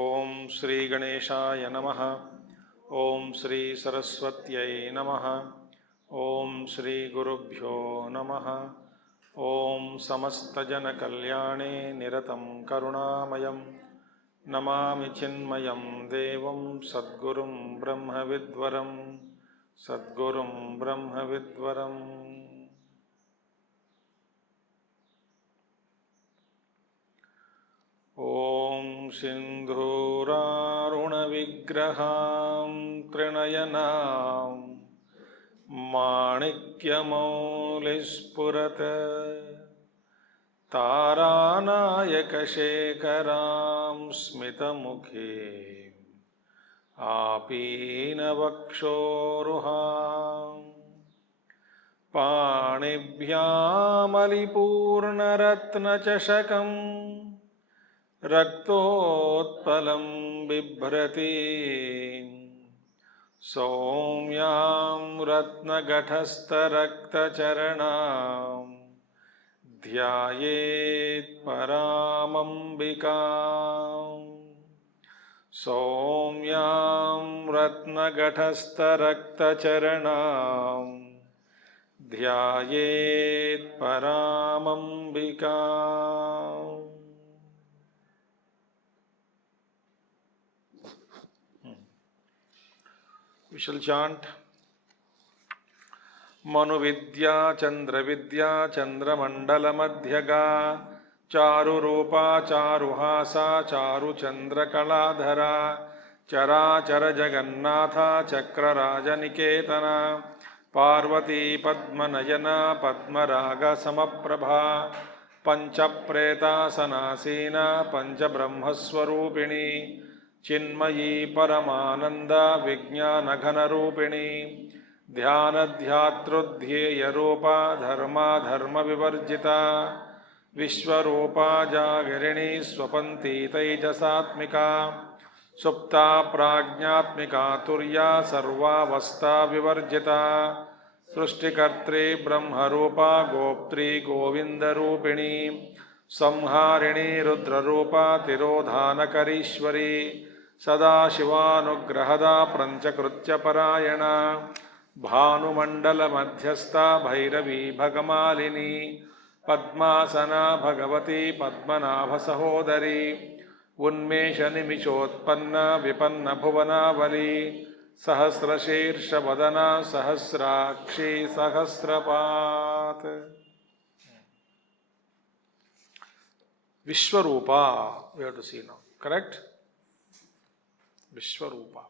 ఓం శ్రీ గణేశాయ నమః. ఓం శ్రీ సరస్వత్యై నమః. ఓం శ్రీ గురుభ్యో నమః. ఓం సమస్తజనకల్యాణే నిరతం కరుణామయం నమామి చిన్మయం దేవం సద్గురుం బ్రహ్మవిద్వరం సద్గురుం బ్రహ్మవిద్వరం. ఓం సింధూరారుణవిగ్రహాం త్రినయనాం మాణిక్యమౌలిస్ఫురత్ తారానాయకశేఖరాం స్మితముఖీం ఆపీనవక్షోరుహాం పాణిభ్యామలిపూర్ణరత్నచషకం రక్తోత్పలం బిభ్రతీం సౌమ్యాం రత్నఘటస్థరక్తచరణాం ధ్యాయేత్ పరామంబికాం. సౌమ్యాం రత్నఘటస్థరక్తచరణాం ధ్యాయేత్ పరామంబికాం. We shall chant Manu Vidya Chandra Vidya Chandramandala Madhyaga Charu Rupa Charu Hasa Charu Chandra Kaladhara Chara Chara Jagannatha Chakra Raja Niketana Parvati Padmanayana Padmaraga Samaprabha Pancha Preta Sanasena Pancha Brahmaswarupini Chinmayi Paramananda Vijnana Rupini Dhyanadhyatrudhyeya Rupa Dharma Dharma Vivarjita Vishwarupa Jagirini Swapanti Teijasatmika Supta Prajnatmika Turya Sarva Vasta Vivarjita Srushtikartri Brahma Rupa Goptri Govinda Rupini Samharini Rudra Rupa Tirodhanakarishwari Sadashivanugrahada Pranchakritya Parayana Bhanumandala Madhyastha Bhairavi Bhagamalini Padmasana Bhagavati Padmanabha Sahodari Unmesha Nimishotpanna Vipanna Bhuvanavali Sahasrashirsha Vadana Sahasrakshi Sahasrapat. Vishwarupa, we have to see now, correct? Vishwarupa.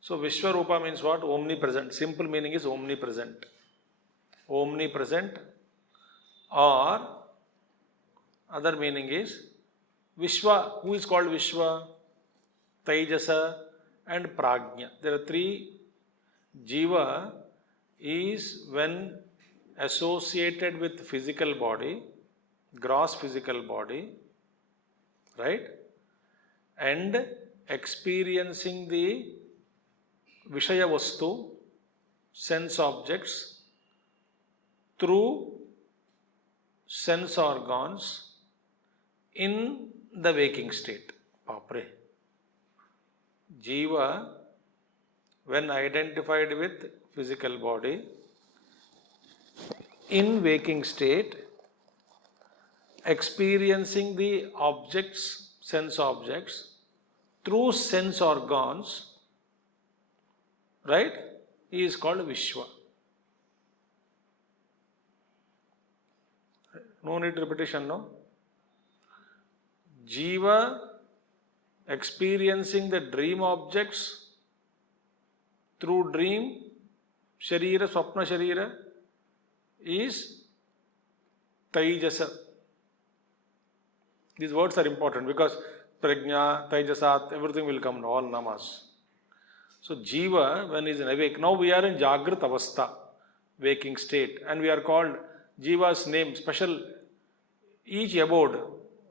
So Vishwarupa means what? Omnipresent. Simple meaning is omnipresent. Omnipresent, or other meaning is Vishwa. Who is called Vishwa? Taijasa and Prajna. There are three. Jiva is when associated with physical body, gross physical body, right? And experiencing the Vishaya Vastu, sense objects, through sense organs in the waking state. Papre. Jiva, when identified with physical body, in waking state, experiencing the objects, sense objects, through sense organs, right? He is called Vishwa. No need repetition, no? Jiva experiencing the dream objects through dream, Sharira, Swapna Sharira, is Taijasa. These words are important because Prajna, Taijasat, everything will come, all namas. So Jiva, when he is awake, now we are in Jagrat Avastha, waking state, and we are called Jiva's name, special, each abode.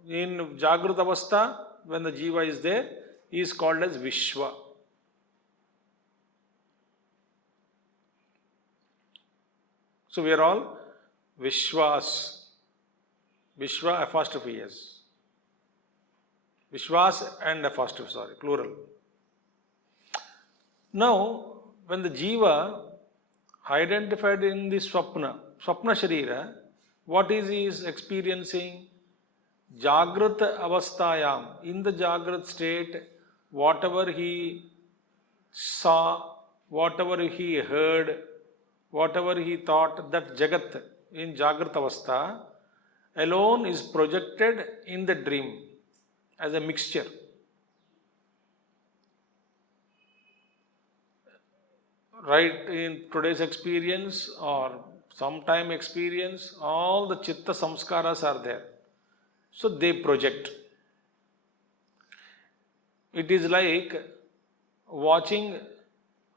In Jagrat Avastha, when the Jiva is there, he is called as Vishwa. So we are all Vishwas. Vishwa apostrophe S. Vishwas and the first, sorry, plural. Now, when the Jiva identified in the Swapna Sharira, what is he is experiencing? Jagrata Avastayam. In the Jagrat state, whatever he saw, whatever he heard, whatever he thought, that Jagat in Jagrat Avastha alone is projected in the dream as a mixture. Right, in today's experience or sometime experience, all the chitta samskaras are there. So they project. It is like watching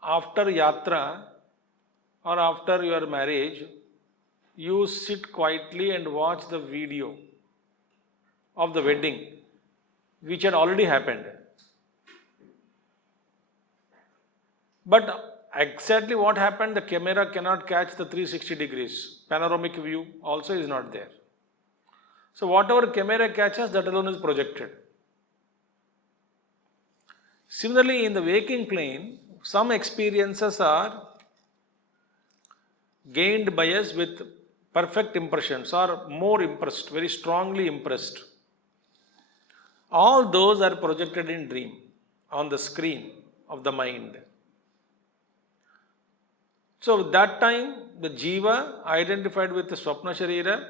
after yatra or after your marriage, you sit quietly and watch the video of the wedding, which had already happened. But exactly what happened, the camera cannot catch the 360 degrees. Panoramic view also is not there. So whatever camera catches, that alone is projected. Similarly, in the waking plane, some experiences are gained by us with perfect impressions or more impressed, very strongly impressed. All those are projected in dream on the screen of the mind. So that time, the Jiva identified with the Swapna Sharira,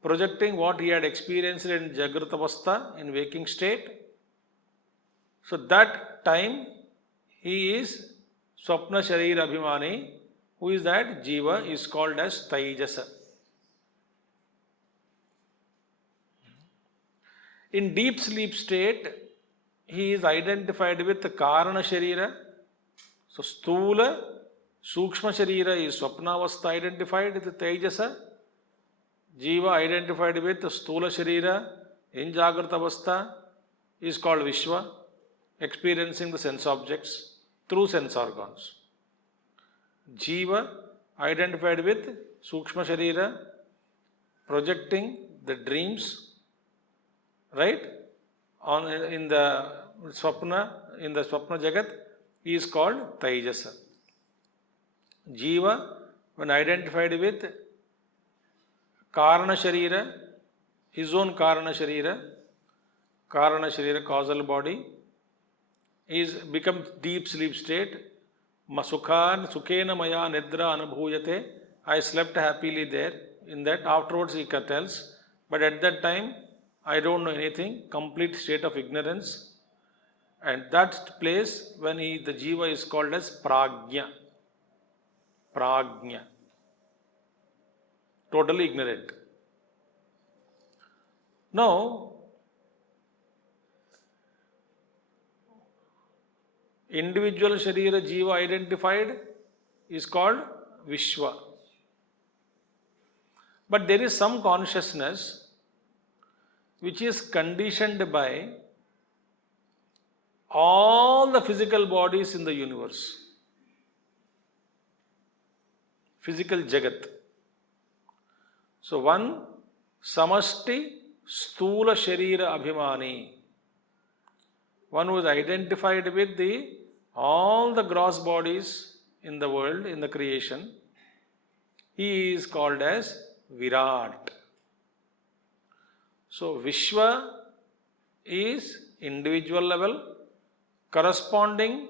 projecting what he had experienced in Jagrata Avastha, in waking state. So that time, he is Swapna Sharira Abhimani. Who is that? Jiva is called as Taijasa. In deep sleep state, he is identified with the Karana Sharira. So Stula, Sukshma Sharira is Swapnavastha identified with Tejasa. Jiva identified with the Stula Sharira in Jagrata Avastha is called Vishwa, experiencing the sense objects through sense organs. Jiva identified with Sukshma Sharira, projecting the dreams, right, on in the Swapna Jagat, is called Taijasa. Jiva, when identified with Karana Sharira, his own Karana Sharira, causal body, is become deep sleep state. Sukhena maya nidra anubhuyate. I slept happily there. In that, afterwards he tells, but at that time, I don't know anything, complete state of ignorance. And that place, when the Jiva is called as Prajna. Prajna. Totally ignorant. Now, individual Sharira Jiva identified is called Vishwa. But there is some consciousness which is conditioned by all the physical bodies in the universe. Physical Jagat. So one, Samashti Stula Sharira Abhimani. One who is identified with all the gross bodies in the world, in the creation. He is called as Virat. So Vishwa is individual level, corresponding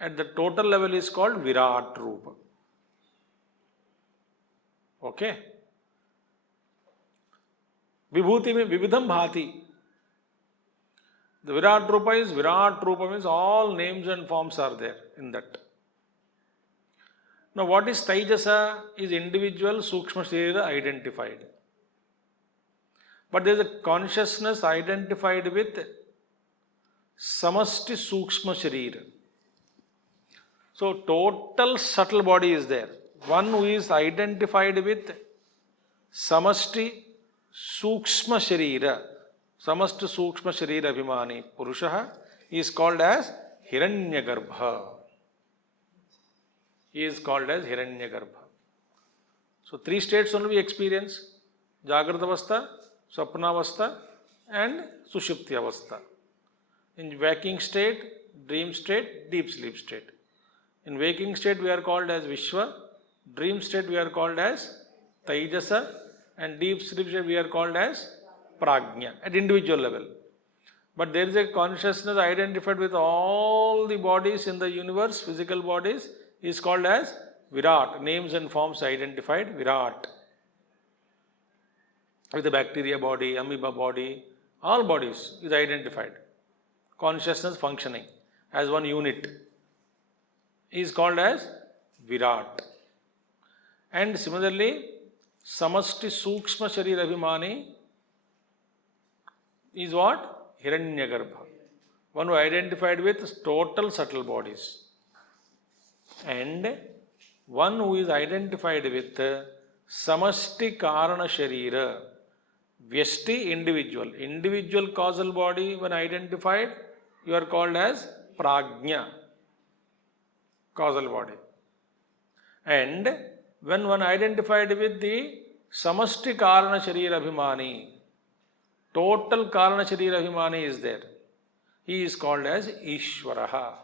at the total level is called Virat Rupa. Okay. Vibhuti mein Vividham Bhati. The Virat Rupa means all names and forms are there in that. Now what is Taijasa? Is individual Sukshma Sharira identified. But there is a consciousness identified with Samasti Sukshma Sharira. So total subtle body is there. One who is identified with Samasti Sukshma Sharira. Samasta Sukshma Sharira Abhimani Purushaha is called as Hiranyagarbha. He is called as Hiranyagarbha. So three states only we experience: Jagrata Avastha, Swapna Avastha and Sushupti Avastha. In waking state, dream state, deep sleep state. In waking state we are called as Vishwa, dream state we are called as Taijasa, and deep sleep state we are called as Prajna at individual level. But there is a consciousness identified with all the bodies in the universe, physical bodies, is called as Virat, names and forms identified, Virat. With the bacteria body, amoeba body, all bodies is identified. Consciousness functioning as one unit is called as Virat. And similarly, Samasti Sukshma Sharir Abhimani is what? Hiranyagarbha. One who identified with total subtle bodies. And one who is identified with Samasti Karana Sharira. Vyasti individual. Individual causal body when identified, you are called as Prajna. Causal body. And when one identified with the Samasti Karana Sharira Abhimani, total Karana Sharira Abhimani is there. He is called as Ishvaraha.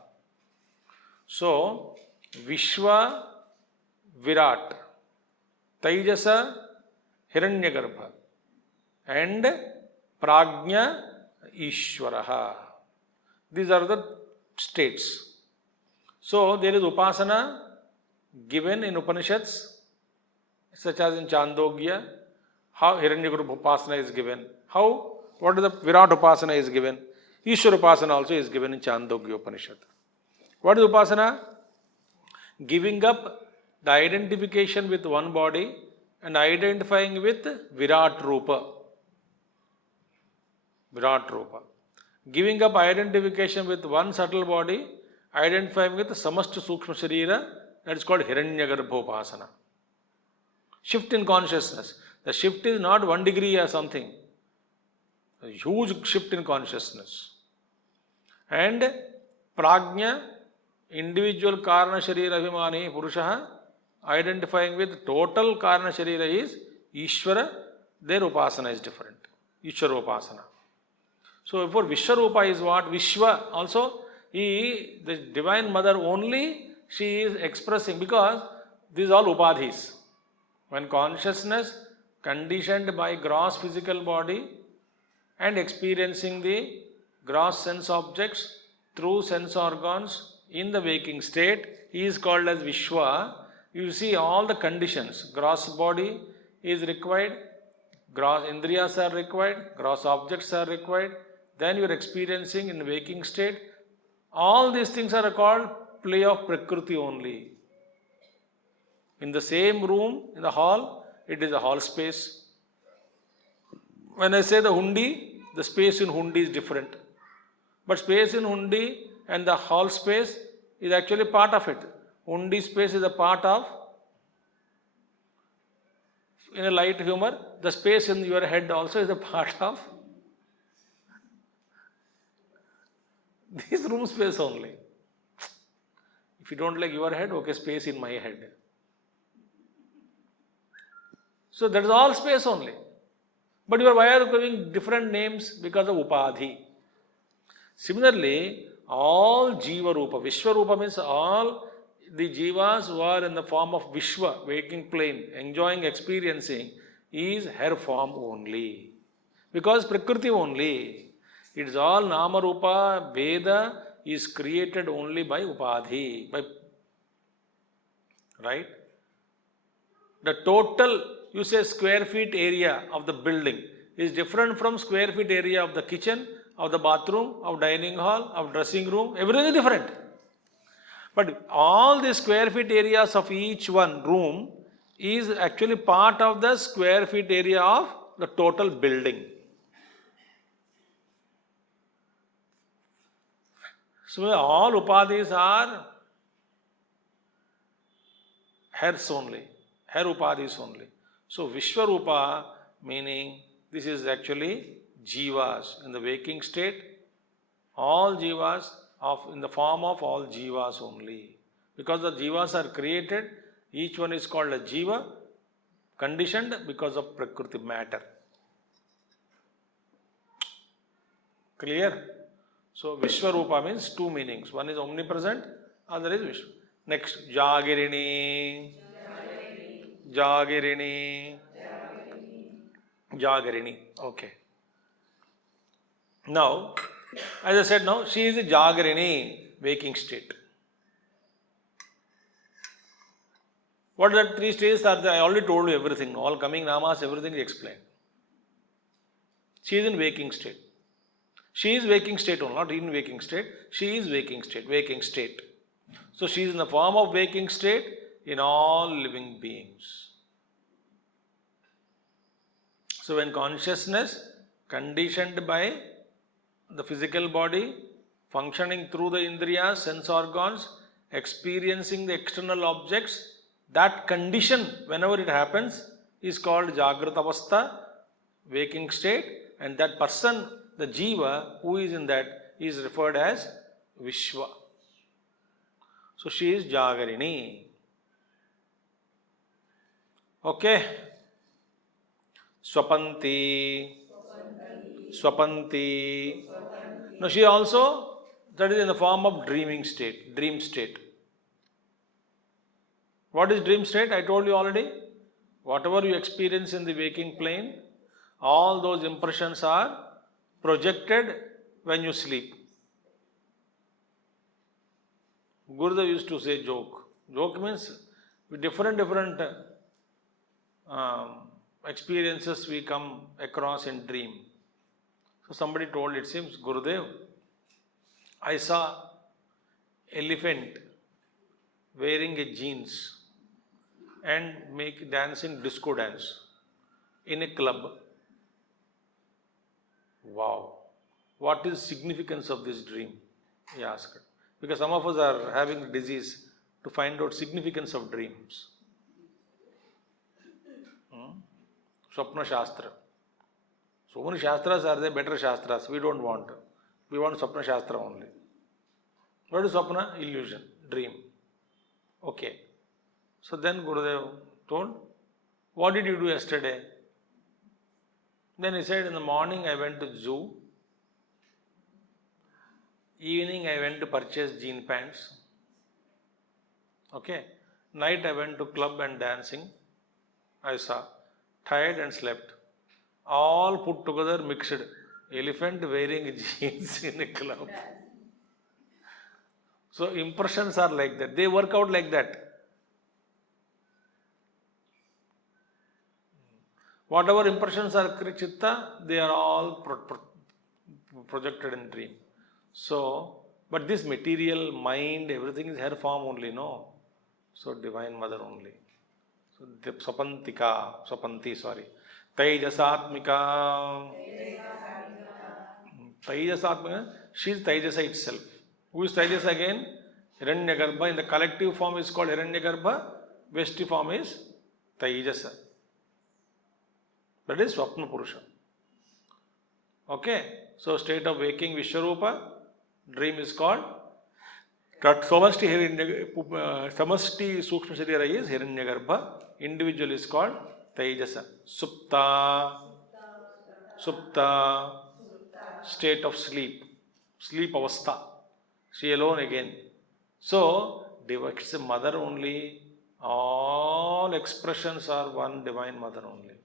So, Vishwa Virat, Taijasa Hiranyagarbha, and Prajna Ishvaraha. These are the states. So, there is Upasana given in Upanishads, such as in Chandogya, how Hiranyagarbha Upasana is given. How? What is the Virat Upasana is given? Ishwara Upasana also is given in Chandogya Upanishad. What is Upasana? Giving up the identification with one body and identifying with Virat Rupa. Virat Rupa. Giving up identification with one subtle body, identifying with Samasti Sukshma Sharira, that is called Hiranyagarbha Upasana. Shift in consciousness. The shift is not 1 degree or something. A huge shift in consciousness. And Prajna, individual Karana Sharira Abhimani Purushaha, identifying with total Karana Sharira is Ishvara, their Upasana is different. Ishvara Upasana. So, for Vishwarupa is what? Vishwa also, the Divine Mother only, she is expressing, because these are all Upadhis. When consciousness conditioned by gross physical body and experiencing the gross sense objects through sense organs in the waking state, he is called as Vishwa. You see all the conditions. Gross body is required, gross indriyas are required, gross objects are required. Then you are experiencing in waking state. All these things are called play of Prakriti only. In the same room, in the hall, it is a hall space. When I say the hundi, the space in hundi is different. But space in hundi and the hall space is actually part of it. Hundi space is a part of, in a light humor, the space in your head also is a part of this room space only. If you don't like your head, okay, space in my head. So that is all space only. But why are you giving different names? Because of Upadhi. Similarly, all Jiva Rupa, Vishwa Rupa means all the Jivas who are in the form of Vishwa, waking plane, enjoying, experiencing, is her form only. Because Prakriti only. It is all Nama Rupa, Veda is created only by Upadhi. Right? The total, you say, square feet area of the building is different from square feet area of the kitchen, of the bathroom, of dining hall, of dressing room. Everything is different. But all the square feet areas of each one room is actually part of the square feet area of the total building. So all Upadhis are hers only, her Upadhis only. So Vishwarupa meaning this is actually Jivas in the waking state, all Jivas in the form of all Jivas only. Because the Jivas are created, each one is called a Jiva, conditioned because of Prakriti matter. Clear? So Vishwarupa means two meanings. One is omnipresent, other is Vishwa. Next, Jagirini. Jagirini. Jagarini. Okay. Now, as I said now, she is a Jagarini, waking state. What are the three stages are there? I already told you everything. All coming namas, everything is explained. She is in waking state. She is waking state only, not in waking state. She is waking state, waking state. So she is in the form of waking state in all living beings. So when consciousness conditioned by the physical body, functioning through the indriyas, sense organs, experiencing the external objects, that condition, whenever it happens, is called Jagrata Avastha, waking state, and that person, the Jiva, who is in that, is referred as Vishwa. So she is Jagarini. Okay. Swapanti. Swapanti. Now she also, that is in the form of dreaming state, dream state. What is dream state? I told you already. Whatever you experience in the waking plane, all those impressions are projected when you sleep. Gurudev used to say joke. Joke means with different experiences we come across in dream. So somebody told, it seems, Gurudev, I saw elephant wearing a jeans and dancing disco dance in a club. Wow. What is significance of this dream? He asked. Because some of us are having disease to find out significance of dreams. Swapna Shastra. So many Shastras are there, better Shastras. We don't want. We want Swapna Shastra only. What is Swapna? Illusion, dream. Okay. So then Gurudev told, what did you do yesterday? Then he said, in the morning I went to zoo. Evening I went to purchase jean pants. Okay. Night I went to club and dancing. I saw. Tired and slept. All put together, mixed. Elephant wearing jeans in a club. So impressions are like that. They work out like that. Whatever impressions are chitta, they are all projected in dream. So, but this material, mind, everything is her form only, no? So, Divine Mother only. So, the Swapanti, sorry. Tejasatmika. Tejasatmika, she is Tejasa itself. Who is Tejasa again? Hiranyagarbha. In the collective form is called Hiranyagarbha. Vesti form is Tejasa. That is Swapna Purusha. Okay. So, state of waking Vishwarupa, dream is called. Samasti Sukshma Sharira is Hiranyagarbha. Individual is called Tejasa. Supta. Supta. State of sleep. Sleep avastha. She alone again. So, it's a mother only. All expressions are one Divine Mother only.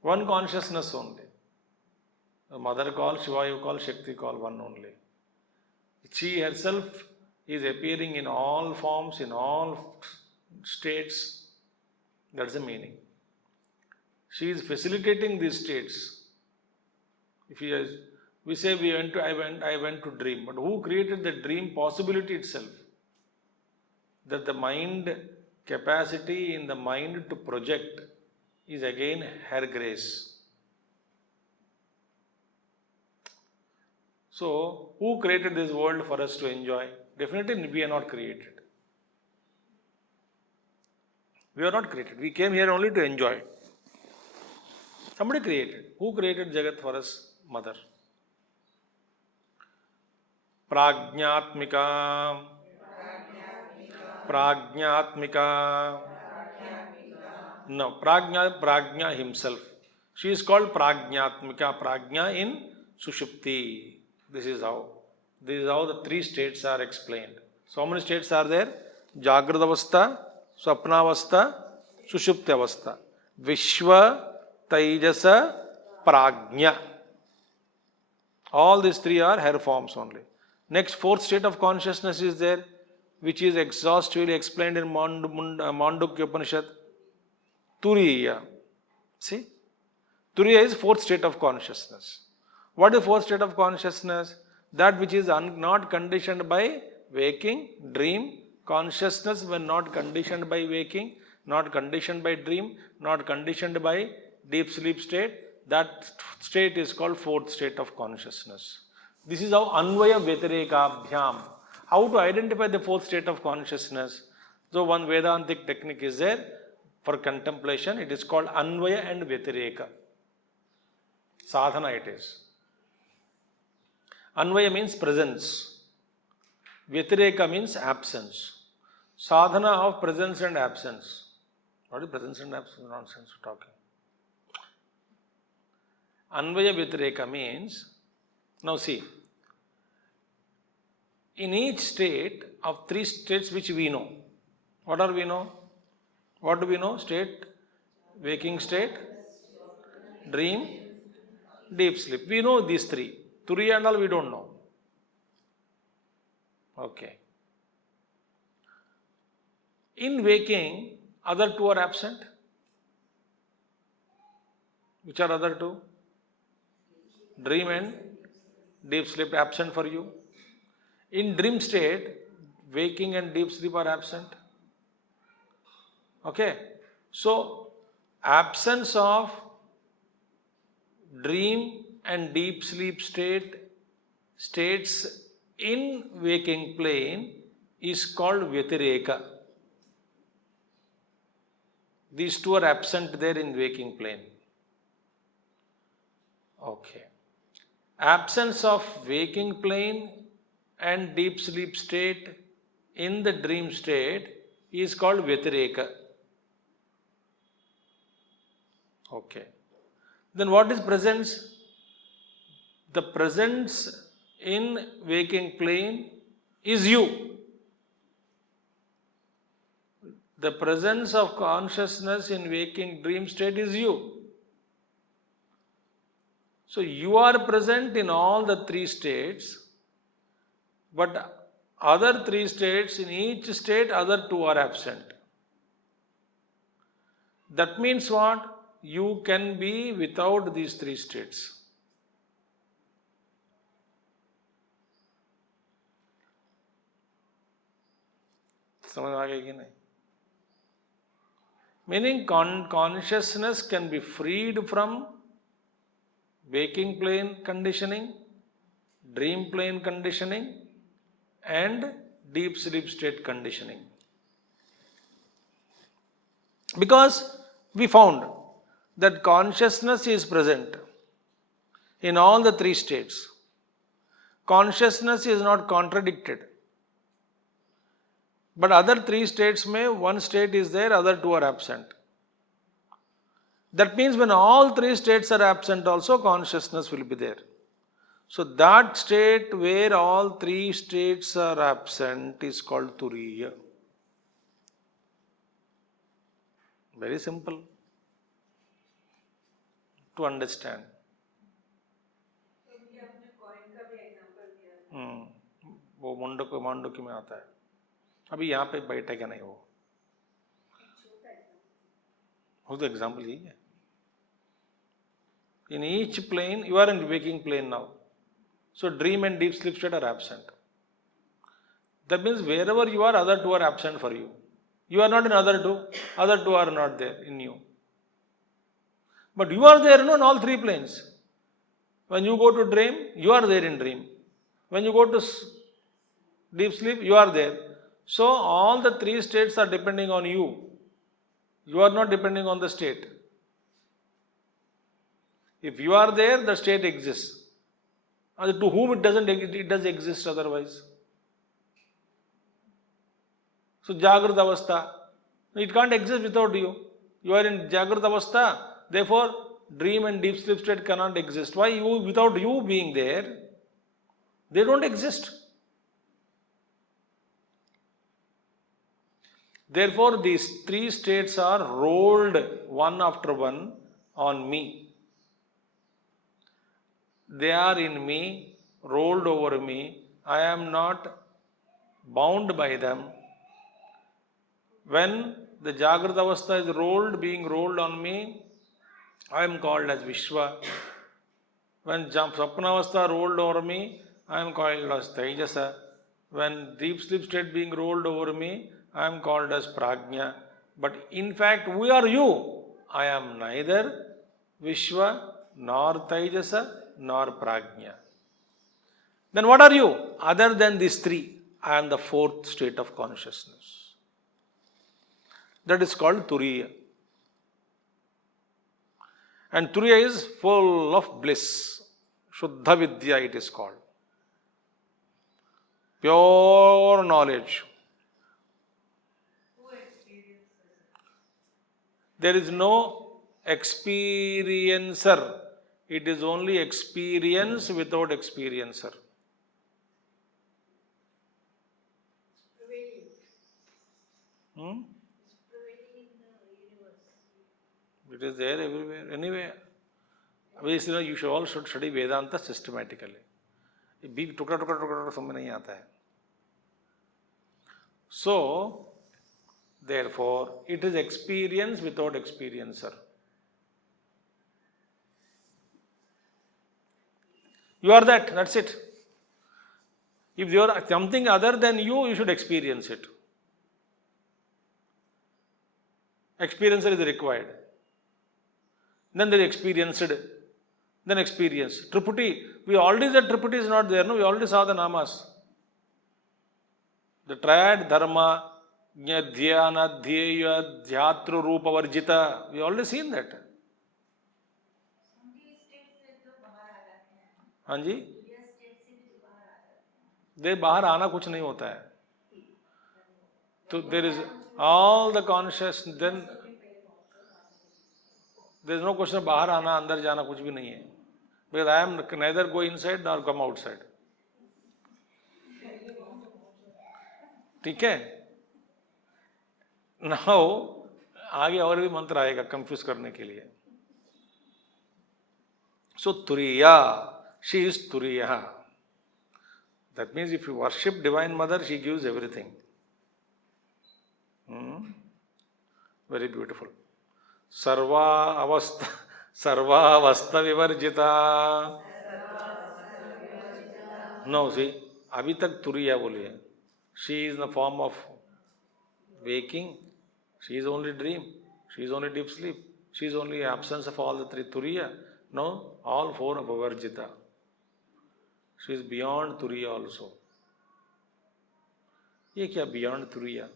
One consciousness only. The mother call, Shiva you call, Shakti call, one only. She herself is appearing in all forms, in all states. That's the meaning. She is facilitating these states. If we say I went to dream, but who created the dream possibility itself? That the mind capacity in the mind to project is again her grace. So, who created this world for us to enjoy? Definitely we are not created. We are not created. We came here only to enjoy. Somebody created. Who created Jagat for us? Mother. Prajnatmika. Prajnatmika. No, Prajna himself. She is called Prajnatmika. Prajna in Sushupti. This is how. This is how the three states are explained. So how many states are there? Jagrata avastha, Swapna avastha, Sushupti avastha. Vishwa, Taijasa, Prajna. All these three are hair forms only. Next, fourth state of consciousness is there, which is exhaustively explained in Mandukya Upanishad. Turiya. See? Turiya is fourth state of consciousness. What is fourth state of consciousness? That which is not conditioned by waking, dream, consciousness when not conditioned by waking, not conditioned by dream, not conditioned by deep sleep state. That state is called fourth state of consciousness. This is how Anvaya Vyatirekabhyam. How to identify the fourth state of consciousness? So one Vedantic technique is there for contemplation. It is called Anvaya and Vyatireka. Sadhana it is. Anvaya means presence. Vyatireka means absence. Sadhana of presence and absence. What is presence and absence? Nonsense talking. Anvaya Vyatireka means, now see, in each state of three states which we know, what are we know? What do we know? State, waking state, dream, deep sleep. We know these three. Turiya and all we don't know. Okay. In waking, other two are absent. Which are other two? Dream and deep sleep absent for you. In dream state, waking and deep sleep are absent. Okay. So, absence of dream and deep sleep states in waking plane is called Vyatireka. These two are absent there in waking plane. Okay. Absence of waking plane and deep sleep state in the dream state is called Vyatireka. Okay. Then what is presence? The presence in waking plane is you. The presence of consciousness in waking dream state is you. So you are present in all the three states, but other three states, in each state, other two are absent. That means what? You can be without these three states. Meaning consciousness can be freed from waking plane conditioning, dream plane conditioning, and deep sleep state conditioning. Because we found that consciousness is present in all the three states. Consciousness is not contradicted. But other three states one state is there, other two are absent. That means when all three states are absent also, consciousness will be there. So that state where all three states are absent is called Turiya. Very simple to understand. वो मांडुक्य में आता है. अभी यहाँ पे बैठेगा नहीं वो. Who's the example? In each plane, you are in waking plane now. So dream and deep sleep state are absent. That means wherever you are, other two are absent for you. You are not in other two are not there in you. But you are there in all three planes. When you go to dream, you are there in dream. When you go to deep sleep, you are there. So all the three states are depending on you. You are not depending on the state. If you are there, the state exists. And to whom it does exist otherwise. So Jagrata Avastha, it can't exist without you. You are in Jagrata Avastha, therefore dream and deep sleep state cannot exist. Why? Without you being there, They don't exist. Therefore, these three states are rolled one after one on me. They are in me, rolled over me. I am not bound by them. When the Jagrata Avastha is being rolled on me, I am called as Vishwa. When Sapna Avastha rolled over me, I am called as Taijasa. When deep sleep state being rolled over me, I am called as Prajna. But in fact, who are you? I am neither Vishwa, nor Taijasa, nor Prajna. Then what are you? Other than these three, I am the fourth state of consciousness. That is called Turiya. And Turiya is full of bliss. Shuddha Vidya it is called. Pure knowledge. There is no experiencer. It is only experience without experiencer. It is there everywhere, anywhere. Obviously, you should all study Vedanta systematically. Big tukra samajh nahi aata hai. So, therefore, it is experience without experiencer. You are that, that's it. If you are something other than you should experience it. Experiencer is required. Then there is experienced. Then experience. Triputi. We already said Triputi is not there. No, we already saw the namas. The triad dharma, dhyana, dhyeya, dhyatru, rupa, varjita. We already seen that. हाँ जी, दे बाहर आना कुछ नहीं होता है. So there is all the conscious, then there is no question of बाहर आना अंदर जाना कुछ भी नहीं है. Because I am neither go inside nor come outside. ठीक है? Now आगे और भी मंत्र आएगा कंफ्यूज करने के लिए. So Turiya, she is Turiya. That means if you worship Divine Mother, she gives everything. Very beautiful. Sarva avastha vivarjita. No, see, abhi tak Turiya boli hai. She is in the form of waking. She is only dream. She is only deep sleep. She is only absence of all the three Turiya. No, all four of Vivarjita. She is beyond Turiya also. ये क्या beyond Turiya?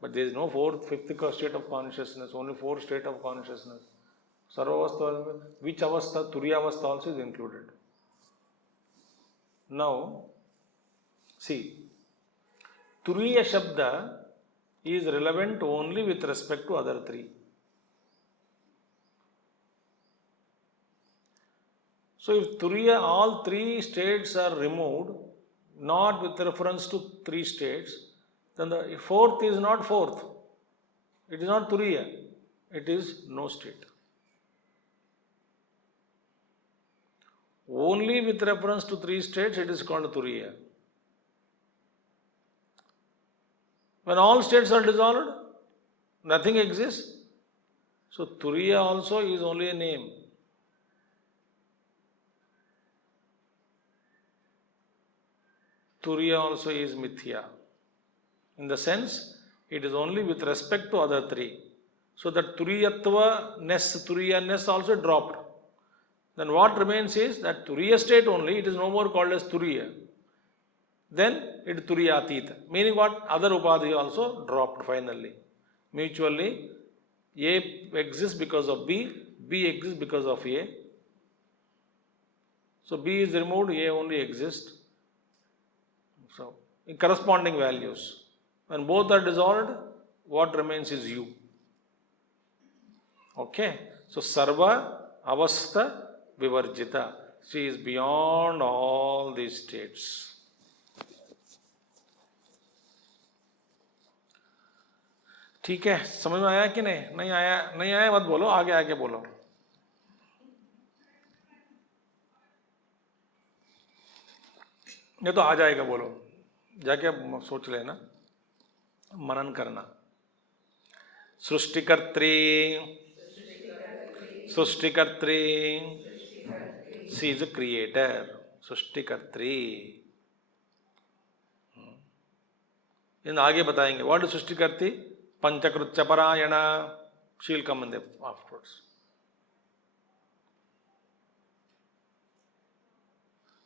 But there is no fourth, fifth state of consciousness, only fourth state of consciousness. Sarvavastha, which avastha, Turiya avastha also is included. Now, see, Turiya Shabda is relevant only with respect to other three. So if Turiya, all three states are removed, not with reference to three states, then the fourth is not fourth. It is not Turiya. It is no state. Only with reference to three states, it is called Turiya. When all states are dissolved, nothing exists. So Turiya also is only a name. Turiya also is Mithya. In the sense, it is only with respect to other three. So that Turiya-ness also dropped. Then what remains is that Turiya state only, it is no more called as Turiya. Then it is Turiyatita. Meaning what? Other Upadhi also dropped finally. Mutually, A exists because of B, B exists because of A. So B is removed, A only exists. So, in corresponding values. When both are dissolved, what remains is you. Okay? So, Sarva Avastha Vivarjita. She is beyond all these states. ठीक है, समझ में आया कि नहीं? नहीं आया, नहीं आया मत बोलो, आगे आगे बोलो. ये तो आ जाएगा, बोलो. जाके सोच लेना, मनन करना. सृष्टिकर्त्री, सृष्टिकर्त्री, सी इज अ क्रिएटर. सृष्टिकर्त्री. इन आगे बताएंगे. What is सृष्टिकर्त्री? पंचकृत्य परायण. She will come in the afterwards.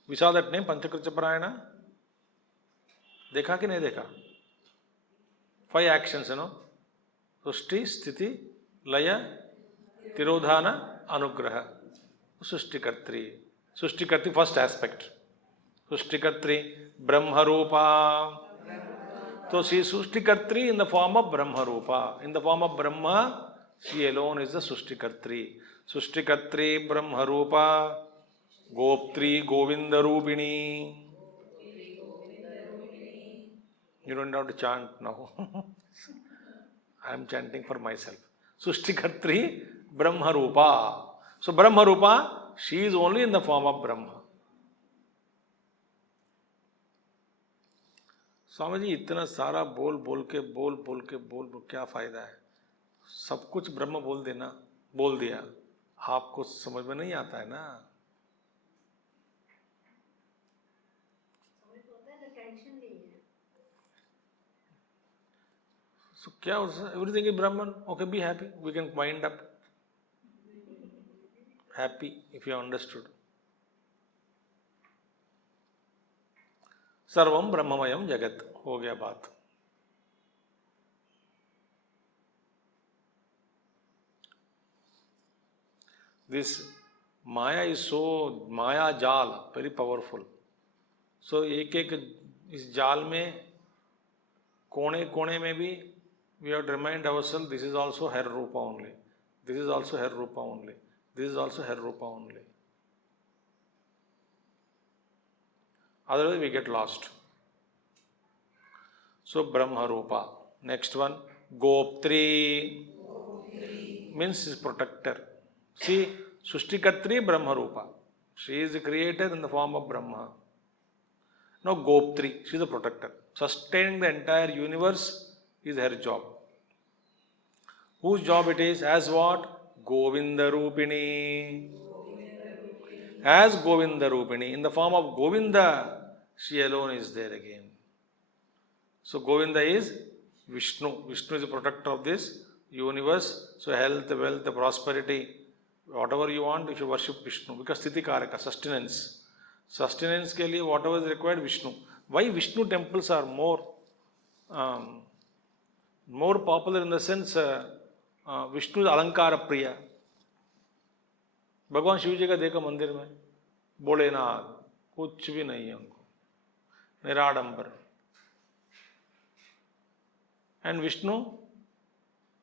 We saw that name, पंचकृत्य परायण. देखा कि नहीं देखा? 5 actions, सृष्टि, स्थिति, लय, तिरोधान, अनुग्रह. सृष्टिकर्त्री. सृष्टिकर्त्री फर्स्ट एस्पेक्ट. सृष्टिकर्त्री ब्रह्मरूपा. So she is सृष्टिकर्त्री in the form of ब्रह्मरूपा. In the form of Brahma, she alone is the सृष्टिकर्त्री. सृष्टिकर्त्री ब्रह्मरूपा. गोप्त्री गोविंद रूपिणी. You don't have to chant now. I am chanting for myself. Srishtikatri Brahma Rupa. So Brahma Rupa, she is only in the form of Brahma. Swami ji इतना सारा बोल बोल के क्या फायदा है? सब कुछ ब्रह्म बोल दिया, आपको समझ में नहीं आता है ना. So क्या everything is Brahman. Okay, be happy. We can wind up happy if you understood. सर्वम ब्रह्ममयम जगत. हो गया बात. This Maya is so Maya जाल, very powerful. So एक इस जाल में कोने कोने में भी we have to remind ourselves, this is also her Rupa only. This is also her Rupa only. This is also her Rupa only. Otherwise we get lost. So Brahma Rupa. Next one, Goptri. Means is protector. See, Srishtikatri Brahma Rupa. She is the creator in the form of Brahma. Now Goptri, she is a protector. Sustaining the entire universe is her job. Whose job it is? As what? Govinda Rupini. As Govinda Rupini. In the form of Govinda, she alone is there again. So Govinda is Vishnu. Vishnu is the protector of this universe. So health, wealth, prosperity, whatever you want, you should worship Vishnu. Because Sthiti Karaka, sustenance. Sustenance ke liye whatever is required, Vishnu. Why Vishnu temples are more popular in the sense Vishnu अलंकार प्रिय. भगवान शिव जी का देखो मंदिर में, भोलेनाथ, कुछ भी नहीं है उनको, निराडंबर. एंड विष्णु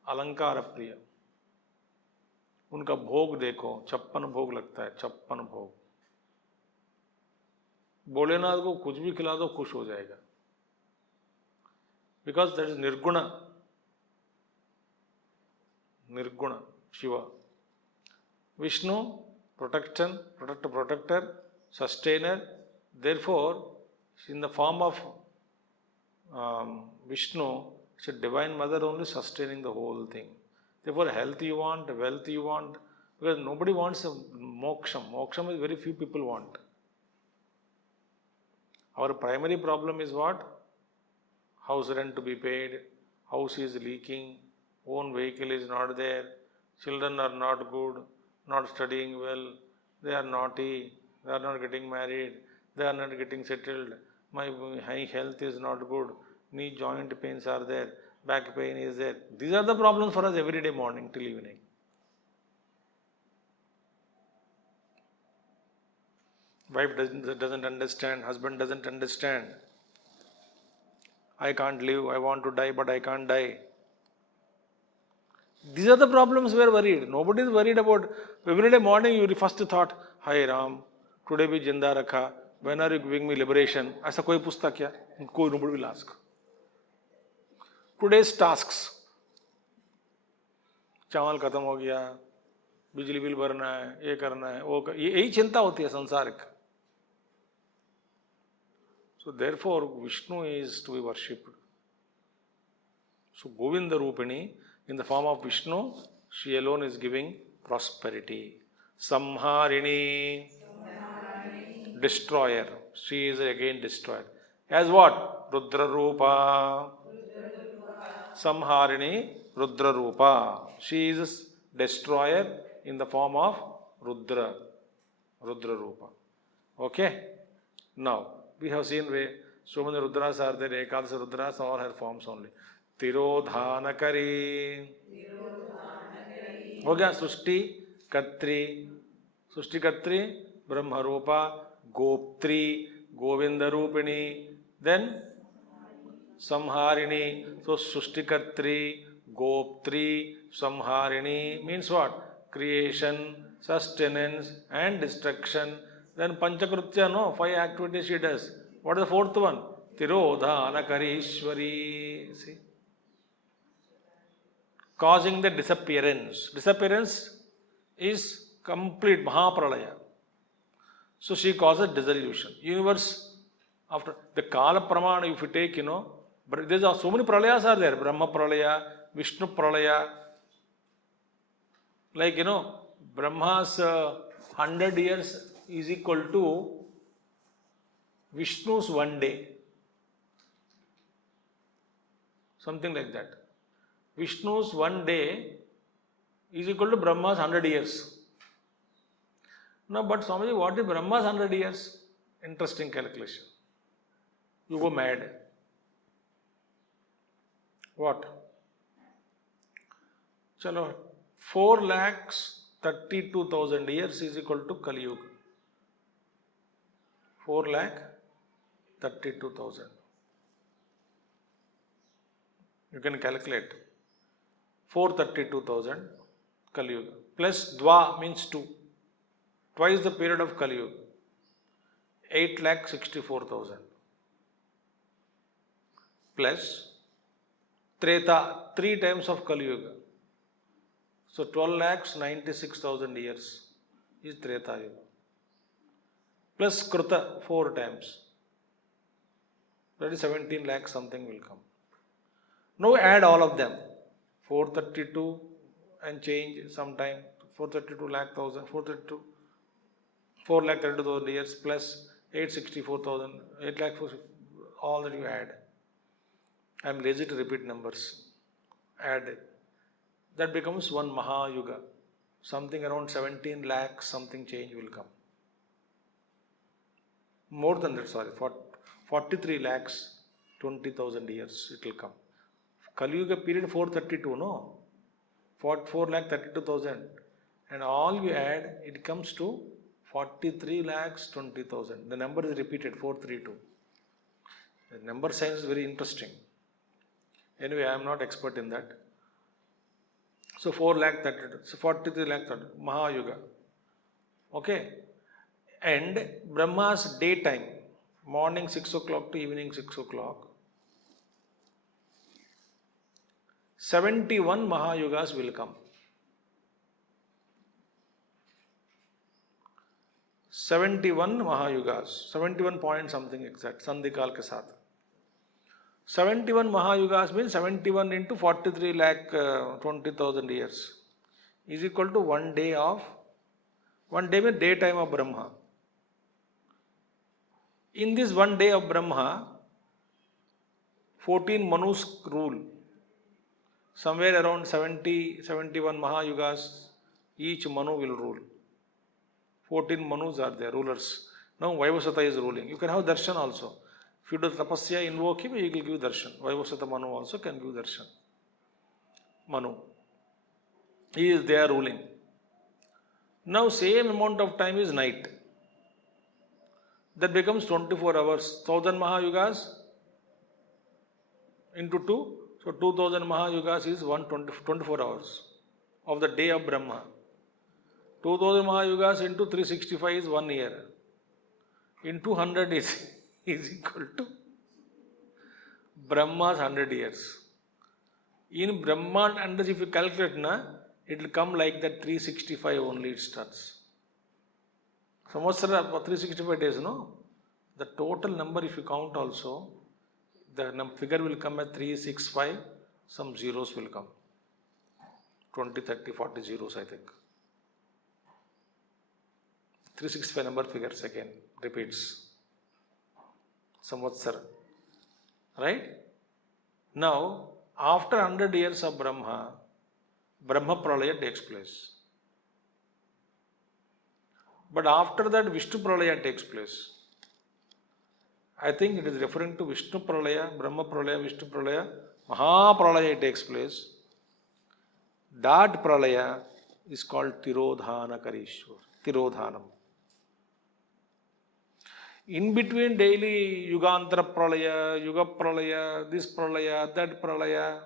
अलंकार प्रिय. उनका भोग देखो, 56 भोग लगता है, 56 भोग. भोलेनाथ को कुछ भी खिला दो खुश हो जाएगा. बिकॉज दैट इज निर्गुण. Nirguna, Shiva. Vishnu, protector, sustainer. Therefore, in the form of Vishnu, it's a divine mother only sustaining the whole thing. Therefore, health you want, wealth you want, because nobody wants a moksham. Moksham is very few people want. Our primary problem is what? House rent to be paid, house is leaking, own vehicle is not there, children are not good, not studying well, they are naughty, they are not getting married, they are not getting settled, my health is not good, knee joint pains are there, back pain is there. These are the problems for us every day morning till evening. Wife doesn't understand, husband doesn't understand. I can't live, I want to die but I can't die. These are the problems we are worried. Nobody is worried about. Every day morning, your first thought, Hi Ram, today भी जिंदा रखा, when are you giving me liberation, ऐसा कोई पूछता क्या? कोई nobody will ask. Today's tasks, चावल खत्म हो गया, बिजली बिल भरना है, ये करना है, वो ये यही चिंता होती है संसारिक. So therefore Vishnu is to be worshipped. So Govinda Rupini, in the form of Vishnu, she alone is giving prosperity. Samharini, destroyer. She is again destroyer. As what? Rudra Rupa. Samharini, Rudra Rupa. She is destroyer in the form of Rudra. Rudra Rupa. Okay? Now, we have seen so many Rudras are there, Ekadasa Rudras, all her forms only. Tirodhanakari. हो गया. सृष्टि कर्त्री, सृष्टि कर्त्री ब्रह्म रूपा, गोप्त्री गोविंद रूपिणी, then संहारिणी. So सृष्टि कर्त्री, गोप्त्री, संहारिणी means what? Creation, sustenance and destruction. Then Panchakritya, no, 5 activities she does. What is the fourth one? Tirodhanakarishwari. See? Causing the disappearance. Disappearance is complete Mahapralaya. So she causes dissolution. Universe, after the Kala Pramana, if you take, there are so many Pralayas are there. Brahma Pralaya, Vishnu Pralaya. Like, Brahma's 100 years is equal to Vishnu's 1 day. Something like that. Vishnu's 1 day is equal to Brahma's 100 years. Now, but Swamiji, what is Brahma's 100 years? Interesting calculation. You go mad. What? Chalo, 4,32,000 years is equal to Kali Yuga. 4,32,000. You can calculate. 432,000 Kali Yuga. Plus Dva means 2. Twice the period of Kali Yuga. 8,64,000. Plus Treta, 3 times of Kali Yuga. So 12,96,000 years is Treta Yuga. Plus Kruta, 4 times. That is 17 lakhs something will come. Now add all of them. 432 and change sometime. 432,000, 4,32,000 years plus 864,000, 8 lakh, all that you add. I am lazy to repeat numbers. Add it. That becomes one Mahayuga. Something around 17 lakhs something change will come. More than that, sorry, 43 lakhs 20,000 years it will come. Kali Yuga period 432, no? 4,32,000. And all you add, it comes to 43 lakhs 20,000. The number is repeated, 432. The number science is very interesting. Anyway, I am not expert in that. So 4,32,000, so 43 lakh 30, Mahayuga. Okay. And Brahma's daytime, morning 6 o'clock to evening 6 o'clock, 71 Mahayugas will come. 71 Mahayugas, 71 point something exact, Sandhikal ke saath. 71 Mahayugas means 71 into 43 lakh 20,000 years is equal to 1 day means daytime of Brahma. In this 1 day of Brahma, 14 Manus rule. Somewhere around 71 Mahayugas, each Manu will rule. 14 Manus are there, rulers. Now Vaivasata is ruling. You can have darshan also. If you do tapasya, invoke him, he will give darshan. Vaivasata Manu also can give darshan. Manu. He is there ruling. Now same amount of time is night. That becomes 24 hours. 1000 Mahayugas into 2. So 2000 Mahayugas is 24 hours of the day of Brahma. 2000 Mahayugas into 365 is 1 year. into 100 is equal to Brahma's 100 years. In Brahma, and if you calculate, it will come like that 365 only it starts. Samvatsara 365 days, no? The total number, if you count also, the figure will come at 365, some zeros will come. 20, 30, 40 zeros, I think. 365 number figures again, repeats. Samvatsara. Right? Now, after 100 years of Brahma Pralaya takes place. But after that, Vishnu Pralaya takes place. I think it is referring to Vishnu Pralaya, Brahma Pralaya, Vishnu Pralaya, Maha Pralaya takes place. That Pralaya is called Tirodhana Karishwar, Tirodhanam. In between daily Yugantara Pralaya, Yuga Pralaya, this Pralaya, that Pralaya.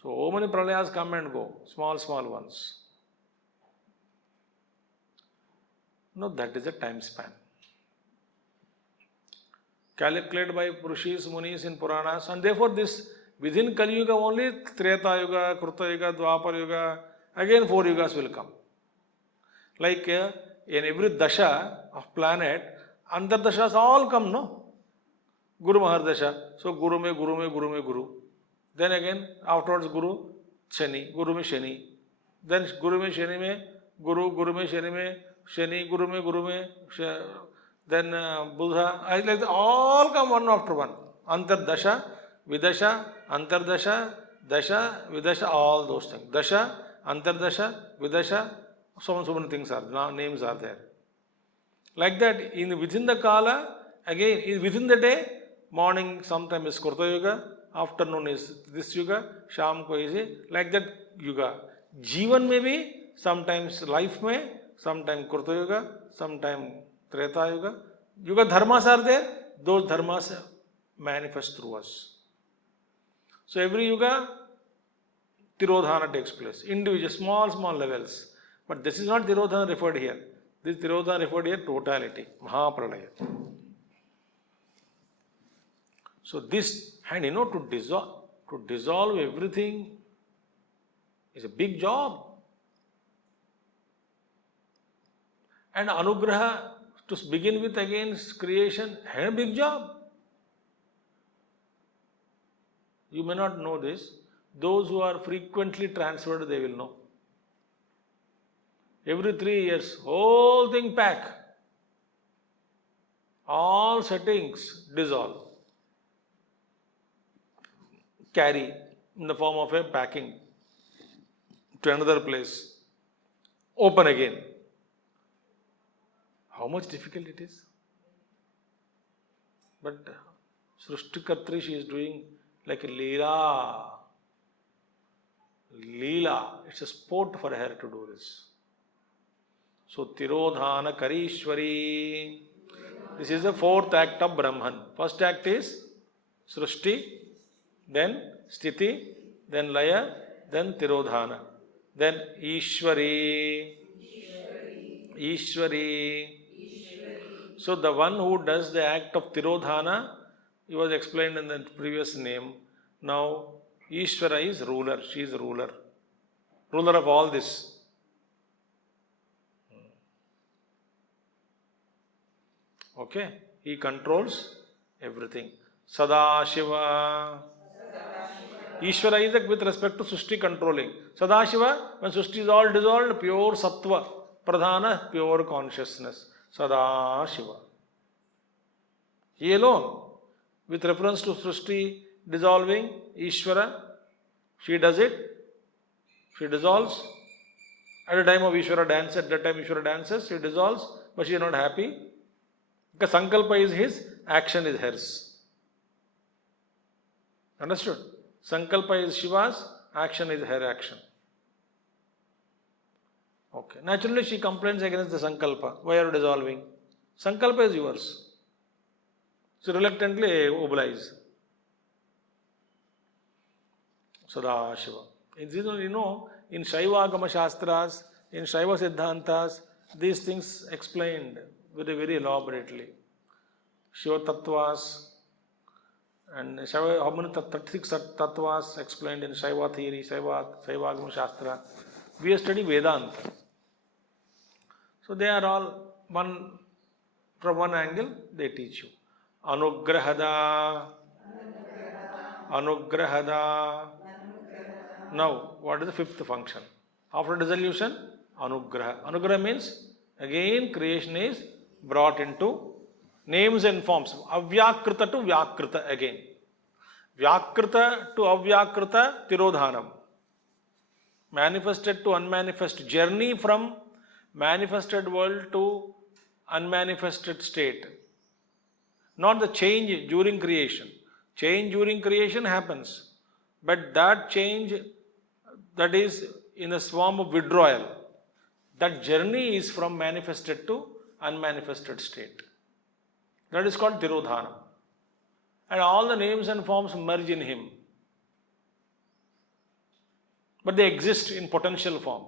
So many Pralayas come and go, small ones. No, that is a time span. Calculated by Rishis, Munis in Puranas, and therefore this within Kali Yuga only Treta Yuga, Kruta Yuga, Dwapar Yuga, again 4 yugas will come. Like in every dasha of planet, Antardashas all come, no? Guru Mahardasha. So Guru me Guru. Then again, afterwards Guru Shani, Guru me Shani. Then Guru me Shani me Guru me Shani me Shani, Guru me, then Buddha. Like that, all come one after one. Antardasha, Vidasha, Antardasha, Dasha, Vidasha, all those things. Dasha, Antardasha, Vidasha, so many things are, names are there. Like that, within the Kala, again, within the day, morning sometime is Kurta Yuga, afternoon is this Yuga, Sham ko is like that Yuga. Jivan may be, sometimes life may, sometime Kurta Yuga, sometime Treta Yuga. Yuga dharmas are there, those dharmas manifest through us. So every Yuga, Tirodhana takes place, individual, small levels. But this is not Tirodhana referred here. This Tirodhana referred here totality, Mahapralaya. So this, and to dissolve everything is a big job. And Anugraha, to begin with again creation, a big job. You may not know this. Those who are frequently transferred, they will know. Every 3 years, whole thing pack. All settings dissolve. Carry in the form of a packing to another place. Open again. How much difficult it is? But Srishtikatri, she is doing like a Leela. It's a sport for her to do this. So, Tirodhana Karishwari. This is the 4th act of Brahman. First act is Srishti, then Sthiti, then Laya, then Tirodhana. Then Ishwari. So, the one who does the act of Tirodhana, he was explained in the previous name. Now, Ishvara is ruler. She is ruler. Ruler of all this. Okay? He controls everything. Sadashiva. Ishvara is with respect to Sushti controlling. Sadashiva, when Sushti is all dissolved, pure Sattva. Pradhana, pure consciousness. Sadashiva. He alone, with reference to Srishti dissolving, Ishvara, she does it, she dissolves. At the time of Ishvara dance, at that time Ishvara dances, she dissolves, but she is not happy. Because Sankalpa is his, action is hers. Understood? Sankalpa is Shiva's, action is her action. Okay. Naturally, she complains against the Sankalpa. Why are you dissolving? Sankalpa is yours. So reluctantly oblige. Sadashiva. In Shaiva Agama Shastras, in Shaiva Siddhantas, these things explained very, very elaborately. Shiva Tattvas and Shiva, how many 36 Tattvas explained in Shiva theory, Shiva Agama Shastra. We are studying Vedanta. So they are all from one angle they teach you. Anugrahada. Now, what is the fifth function? After dissolution, Anugraha. Anugraha means, again, creation is brought into names and forms. Avyakrita to Vyakrita again. Vyakrita to Avyakrita, Tirodhanam. Manifested to unmanifest, journey from manifested world to unmanifested state. Not the change during creation. Change during creation happens. But that change, that is in the form of withdrawal. That journey is from manifested to unmanifested state. That is called Tirodhana. And all the names and forms merge in him. But they exist in potential form.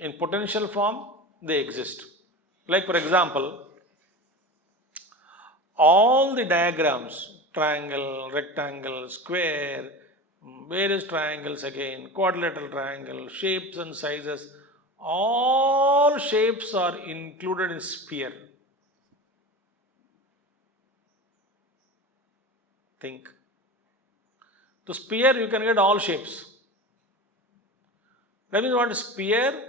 In potential form, they exist. Like for example, all the diagrams, triangle, rectangle, square, various triangles again, quadrilateral triangle, shapes and sizes, all shapes are included in sphere. Think. To sphere you can get all shapes. That means what? Sphere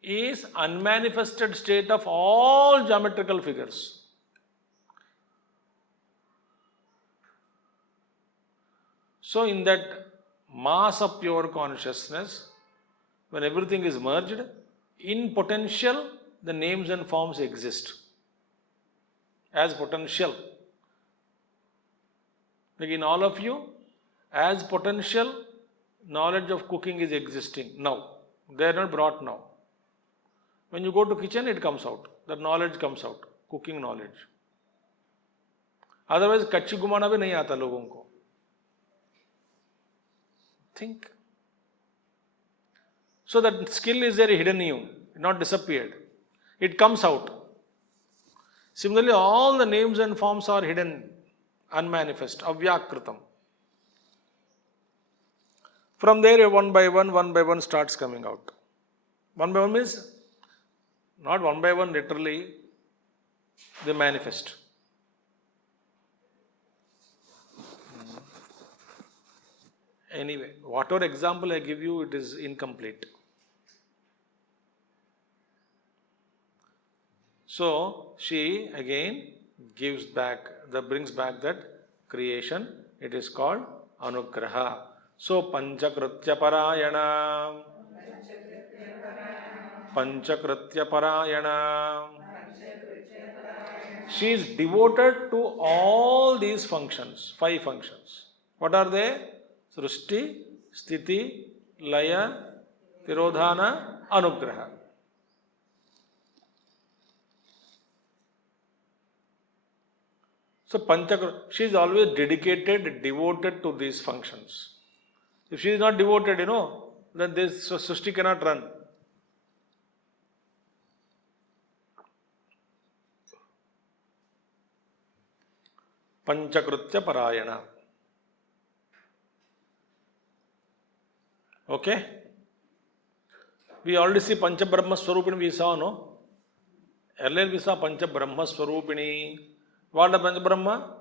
is unmanifested state of all geometrical figures. So in that mass of pure consciousness, when everything is merged, in potential the names and forms exist as potential. Like in all of you, as potential, knowledge of cooking is existing now. They are not brought now. When you go to kitchen, it comes out. That knowledge comes out. Cooking knowledge. Otherwise, कच्ची घुमाना भी नहीं आता लोगों को. Think. So that skill is there hidden in you, not disappeared. It comes out. Similarly, all the names and forms are hidden, unmanifest, avyakritam. From there, one by one starts coming out. One by one means, not one by one literally, they manifest. Anyway, whatever example I give you, it is incomplete. So, she again brings back that creation. It is called Anugraha. So, Panchakritya Parayana. She is devoted to all these functions, 5 functions. What are they? Srushti, Sthiti, Laya, Tirodhana, Anugraha. So she is always dedicated, devoted to these functions. If she is not devoted, then this Srushti cannot run. Panchakritya Parayana. Okay? We already see Pancha Brahma Swarupini we saw, no? Earlier we saw Pancha Brahma Swarupini. What are Pancha Brahma?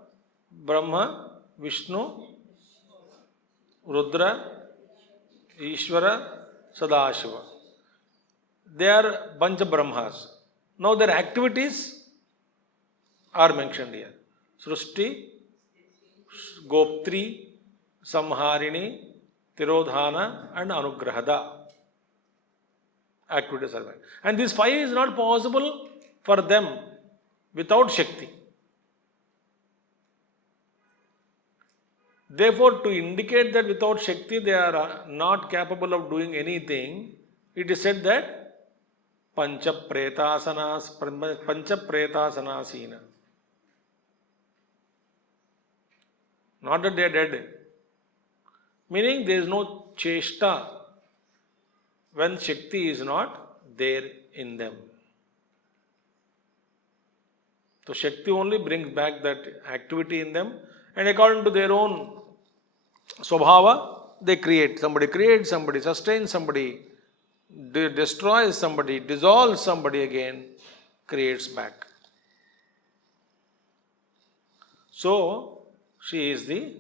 Brahma, Vishnu, Rudra, Ishvara, Sadashiva. They are Pancha Brahmas. Now their activities are mentioned here. Srushti, Goptri, Samharini, Tirodhana and Anugrahada. Activities are mentioned. And this 5 is not possible for them without Shakti. Therefore, to indicate that without Shakti they are not capable of doing anything, it is said that Pancha Pretasanasina. Not that they are dead. Meaning there is no cheshta when Shakti is not there in them. So Shakti only brings back that activity in them, and according to their own Swabhava, they create. Somebody creates, somebody sustains, somebody destroys, somebody dissolves, somebody again creates back. So, she is the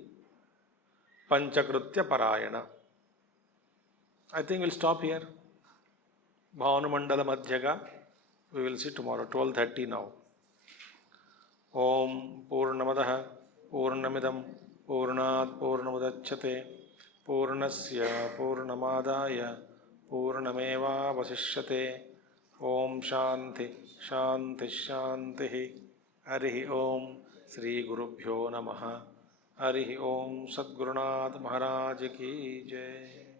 Panchakritya Parayana. I think we'll stop here. Bhavanumandala Madhyaga. We will see tomorrow, 12:30 now. Om Purnamadaha Purnamidam Purnat Purnamudachyate Purnasya Purnamadaya Purnameva Vasishyate. Om Shanti Shanti Shanti. Harihi Om Sri Gurubhyo Namaha. Harihi Om Sadgurunath Maharaj Ki Jai.